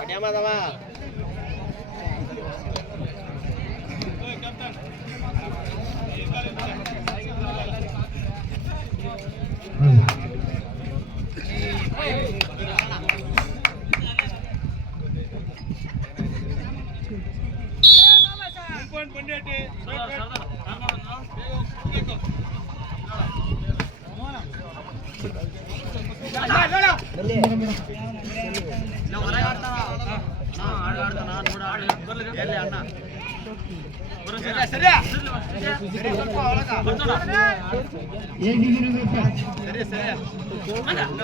அடியாமதவா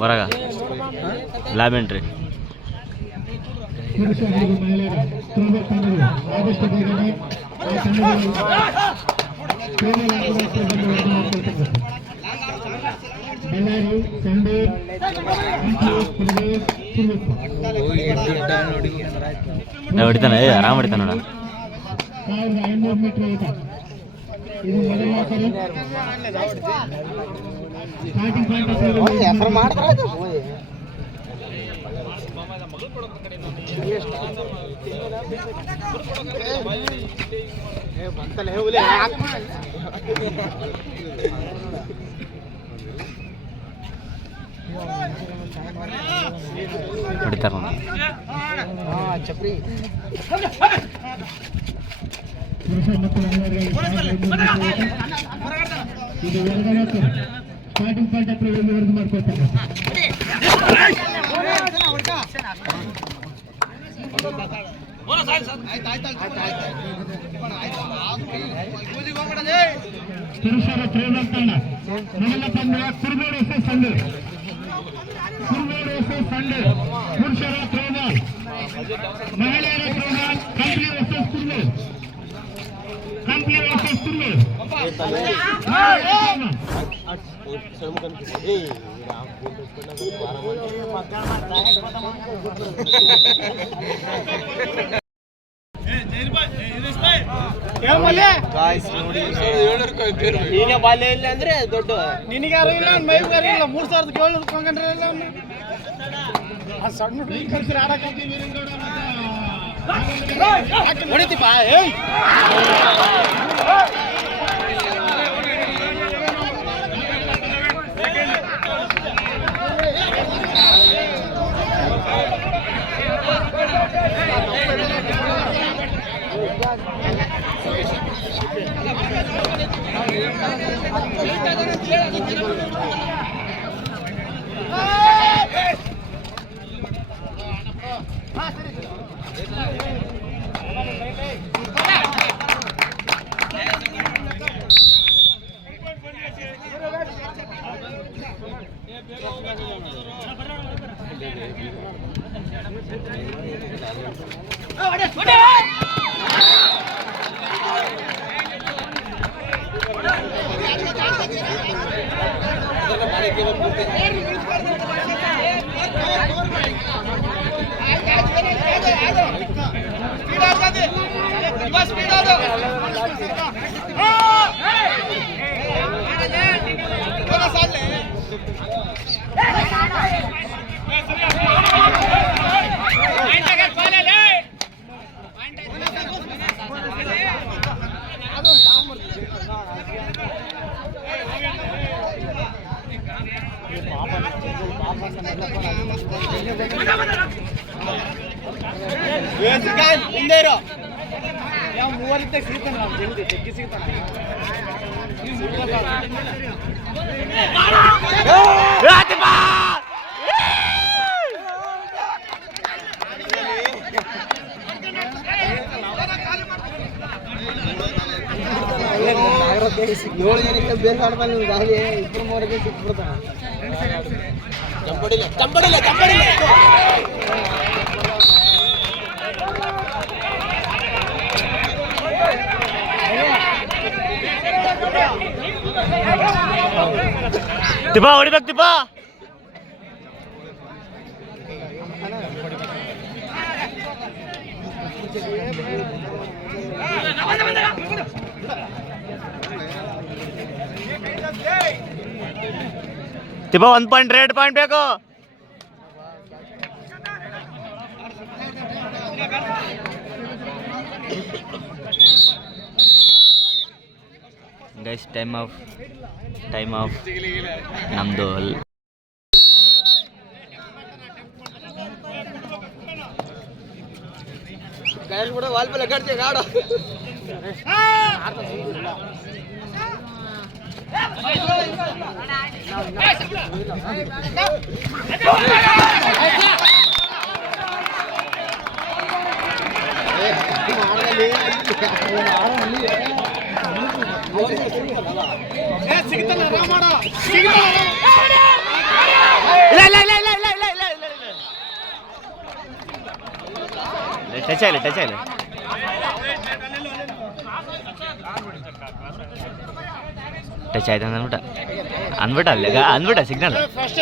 ಹೊರಗ. ಲ್ಯಾಬೆಂಟ್ರಿ ಮಾಡ್ಕೊಳ್ತಿದ್ದಾರೆ. ಬಳ್ಳಾರಿ ಸಂಡೇ ಪ್ರದೇಶ್ ಹೊಡಿತಾನೆ ಏ ಆರಾಮ್ ಹೊಡಿತಾನ ನೋಡ. ಸಾವಿರದ ಐನೂರು ಮೀಟರ್ ಓಟ ಇದು ಮೊದಲ ಬಂತಲ್ಲ ಹೇಳಿ. ಪಾಯಿಂಟ್ ಹೊಡಿತಾರ ಸ್ಟಾರ್ಟಿಂಗ್ ಪಾಯಿಂಟ್ ಹತ್ರ ಒಂದು ವರೆಗೂ ಮಾಡ್ಕೊಳ್ತಾರೆ ಪುರುಷರ ತ್ರಿಬಲ್ ತಂಡ ಮೊದಲ ಪಂದ್ಯ ಕುರುಬೇರು ಎಸ್ ಸಂಡು ಕುರುಬೇರು ಎಸ್ ಸಂಡು ಪುರುಷರ ತ್ರಿಬಲ್ ಮಹಿಳೆಯರ ತ್ರಿಬಲ್ ಕಂಪ್ಲಿ ಎಸ್ ಎಸ್ ಬಾಲ್ಯ ಇಲ್ಲ ಅಂದ್ರೆ ದೊಡ್ಡ. ನಿನಗೆ ಯಾರು ಇಲ್ಲ? ಮೂರ್ ಸಾವಿರದ ಏಳ್ನೂರು ಕೊಂಡ್ರೆ ಇಲ್ಲ ಸಣ್ಣ ಹುಡುಗಿ ಕರ್ಸಿರಿ உடைத்துப்பா ஏய் Yes, guys, in there. ಯಾವ ಮೂವರಿಂದ ನಾವು ಜಲ್ದಿ, ಜಗ್ಗಿ ಸಿಗ್ತಾನ. ಏಳು ಜನಕ್ಕೆ ಬೇರೆ ಆಡ್ಬಾರ್ದು ನೀವು ಗಾಳಿ ಇಬ್ಬರು ಮೂವರಿಗೆ ಸಿಕ್ಬಿಡ್ತಾನೆ ಚಂಪಡಿಲ್ಲ ಚಂಪಡಿಲ್ಲ ಚಂಪಡಿಲ್ಲ ದೀಪಾ ಹೊಡಿಬೇಕು ದೀಪಾ ದೀಪಾ ಒಂದು ಪಾಯಿಂಟ್ ಎರಡು ಪಾಯಿಂಟ್ ಬೇಕು. Guys time off time off ನಮ್ಮದು ಗಾಳಿ టచ్ అయ్యలే టచ్ అయ్యలే. టచ్ అవుతుంది అనమాట అనమాట అనమాట సిగ్నల్. ఫస్ట్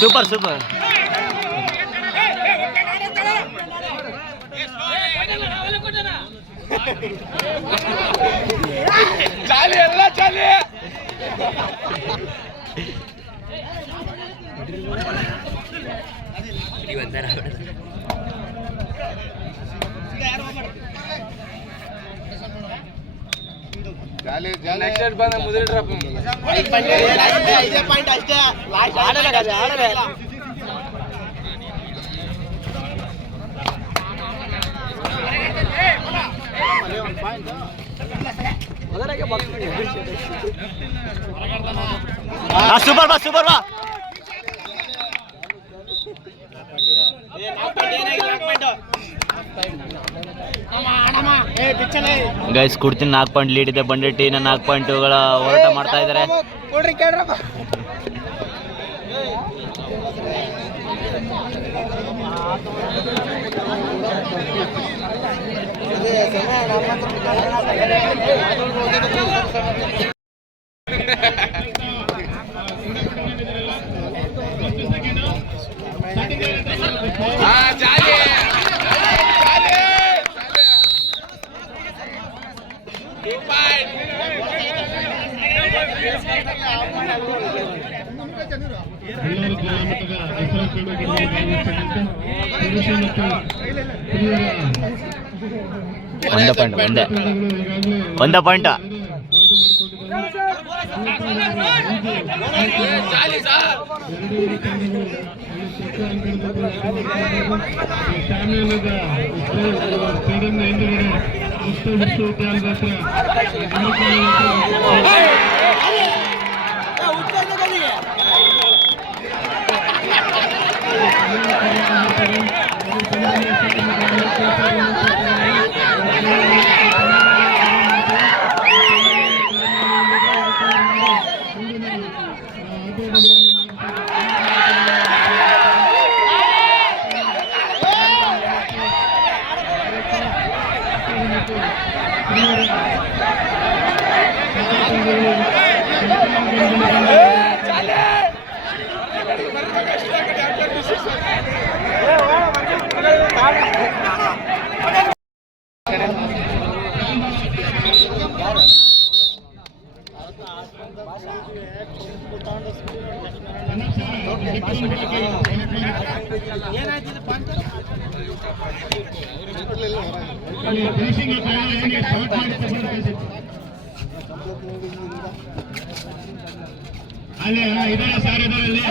सुपर सुपर चाले चाले બરાબર ನೆಕ್ಸ್ಟ್ ಬಂದ ಮುದ್ರಿಟ್ರಪ್ಪ ಐದೇ ಪಾಯಿಂಟ್ ಅಷ್ಟೇ ಆಡಲ್ಲ ಕದೆ ಆಡಲ್ಲ ಸೂಪರ್ ಬಾ ಸೂಪರ್ ಬಾ ಗೈಸ್ ಕುಡ್ತೀನಿ. ನಾಲ್ಕು ಪಾಯಿಂಟ್ ಲೀಡ್ ಇದೆ. ಬಂಡೆಟ್ಟಿ ಇನ್ನು ನಾಲ್ಕು ಪಾಯಿಂಟ್ಗಳ ಹೋರಾಟ ಮಾಡ್ತಾ ಇದ್ದಾರೆ ಎಲ್ಲರೂ ಜಿಲ್ಲಾ ಮಟ್ಟದ ಪುರುಷ ಮತ್ತು ಒಂದ ಪಾಯಿಂಟ್ ಒಂದೇ ಒಂದ ಪಾಯಿಂಟ್ ಸ್ಟೇಡಿಯಂನ ಹಿಂದುಗಡೆ ವಿಶ್ವವಿದ್ಯಾಲಯದ ಹತ್ರ ಅಲ್ಲಿ ಇದಾರೆ ಸರ್ ಇದರಲ್ಲಿ.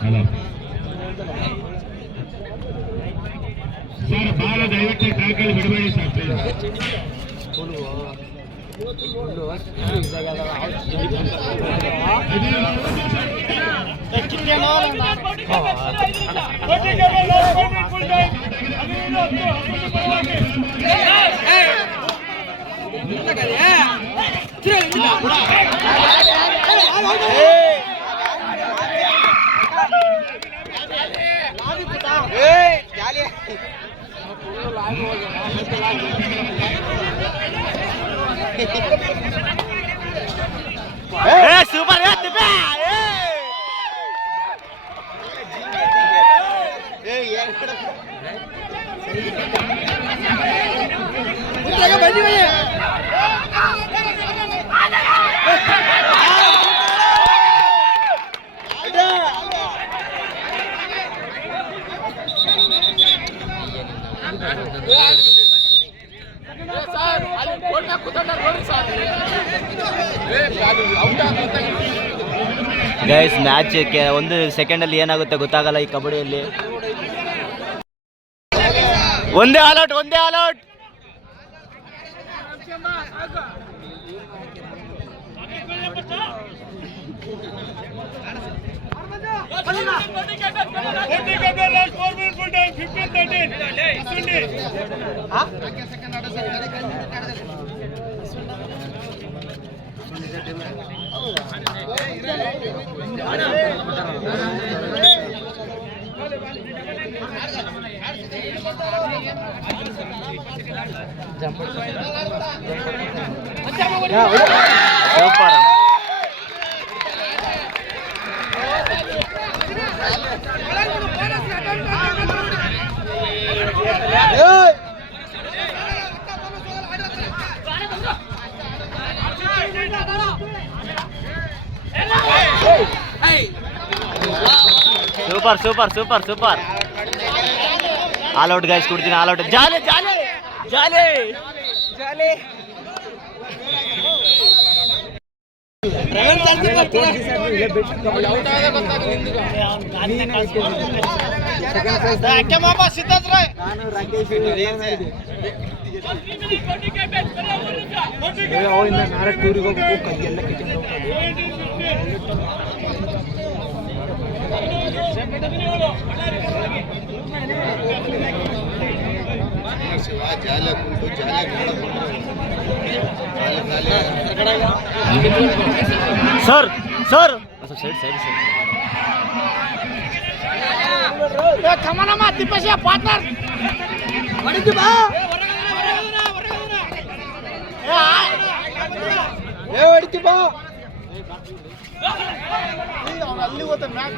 ಹಲೋ ಸರ್ ಬಾಲ ದಯವಿಟ್ಟು ಟ್ರ್ಯಾಕಲ್ಲಿ ಬಿಡಬೇಡಿ ಸರ್ ಜಾಲಿ. Eh, super ya, tipe. Eh, eh iya. Eh, guys match ಒಂದು ಸೆಕೆಂಡಲ್ಲಿ ಏನಾಗುತ್ತೆ ಗೊತ್ತಾಗಲ್ಲ ಈ ಕಬಡ್ಡಿಯಲ್ಲಿ. ಒಂದೇ ಆಲೌಟ್ ಒಂದೇ சூப்பரா all out super super super super super all out guys ಕೊಡ್ತೀನಿ all out jolly jolly jolly jolly ನಾಳೆ ಟೂರಿಗೆ ಹೋಗ್ಬೇಕು ಕೈಯೆಲ್ಲ kitchen Sir sir. Side side sir ಕಮನಮ್ಮ ತಿಪ್ಪಶಿ ಪಾರ್ಟ್ನರ್ ಏ ಹೊಡಿತಿ ಬಾ. ಅಲ್ಲಿ ಹೋದ ಮ್ಯಾಕ.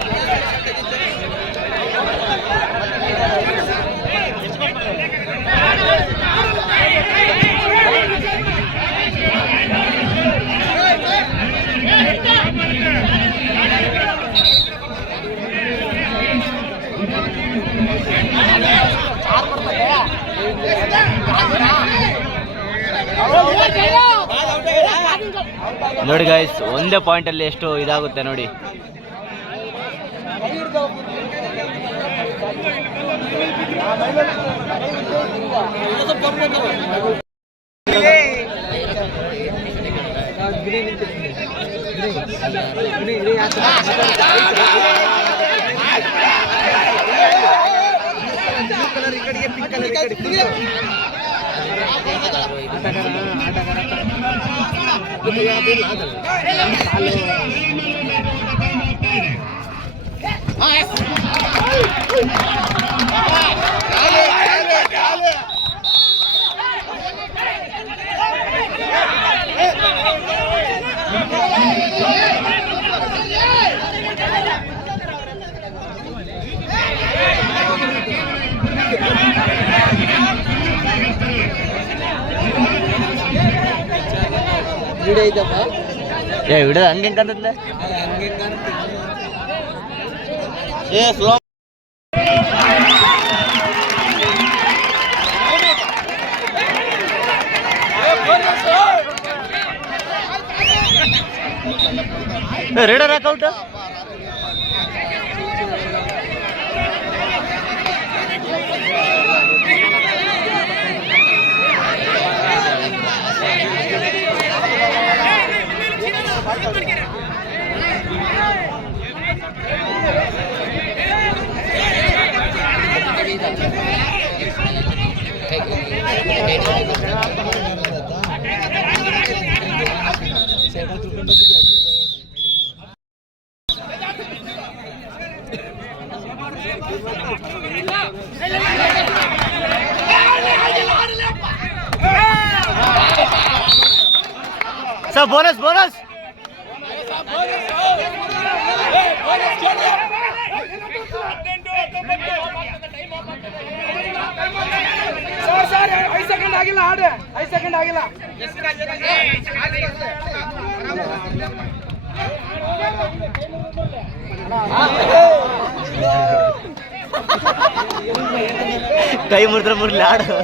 ನೋಡಿ ಗಾಯ್ಸ್ ಒಂದೇ ಪಾಯಿಂಟ್ ಅಲ್ಲಿ ಎಷ್ಟು ಇದಾಗುತ್ತೆ ನೋಡಿ. ಕಲರ್ ಈ ಕಡೆಗೆ ಪಿಂಕ್ ಕಲರ್ ಈ ಕಡೆಗೆ ಆಟಗಾರ ಆಟಗಾರ ವಿಡಿಯೋ ಐತಪ್ಪ? ಏ ಬಿಡ ಹಂಗೆ ಹೆಂಗೆ ಏ ಸ್ಲೋ ರೇಡರ್ ಹಾಕೌಟ सब बोनस बोनस ಸರ್ ಐದು ಸೆಕೆಂಡ್ ಆಗಿಲ್ಲ ಆಡು. ಐದು ಸೆಕೆಂಡ್ ಆಗಿಲ್ಲ. ಕೈ ಮುರಿದ್ರೆ ಮುರ್ಲಿ ಆಡು.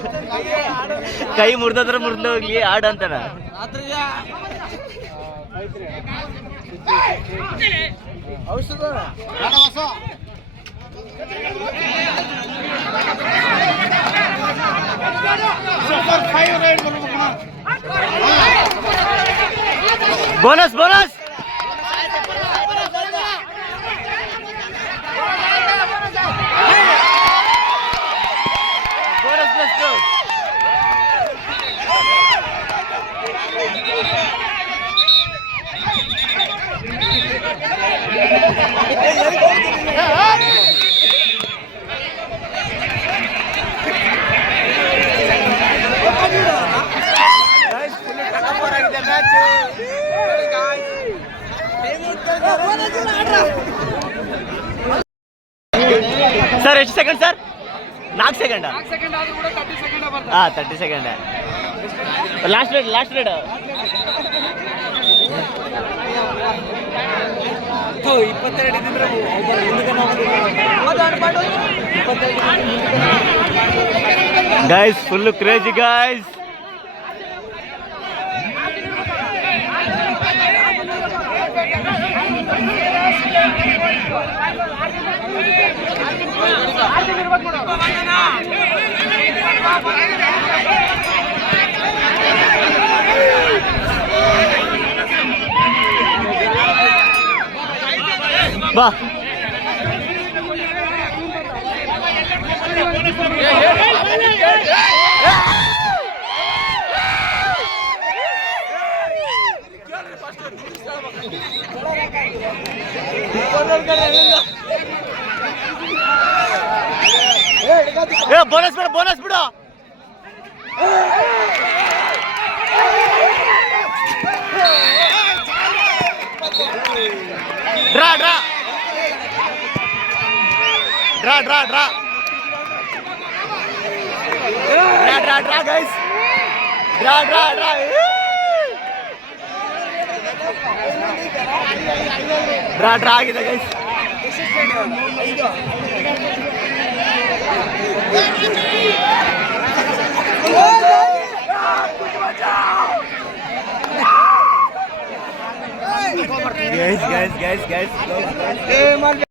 ಕೈ ಮುರಿದ್ರೆ ಮುರ್ಲಿ ಹೋಗ್ಲಿ ಆಡು ಅಂತಾನ. Bonus Bonus, bonus! ನಾಲ್ಕು ಸೆಕೆಂಡ್ ನಾಲ್ಕು ಸೆಕೆಂಡ್ ಆದ್ರೂ ಕೂಡ ತರ್ಟಿ ಸೆಕೆಂಡ್ ಬರ್ತದೆ ಹಾಂ thirty second last rate last rate ಇಪ್ಪತ್ತೆರಡು ಇದ್ದಿದ್ರೆ ಗೈಸ್ ಫುಲ್ ಕ್ರೇಜಿ ಗೈಸ್ வா Corre, corre, venga. ಏ ಬೋನಸ್ ಬಿಡು ಬೋನಸ್ ಬಿಡು. Draw draw draw draw draw draw draw draw guys draw draw draw draw draw ಆಗಿದೆ guys guys, guys, guys, guys.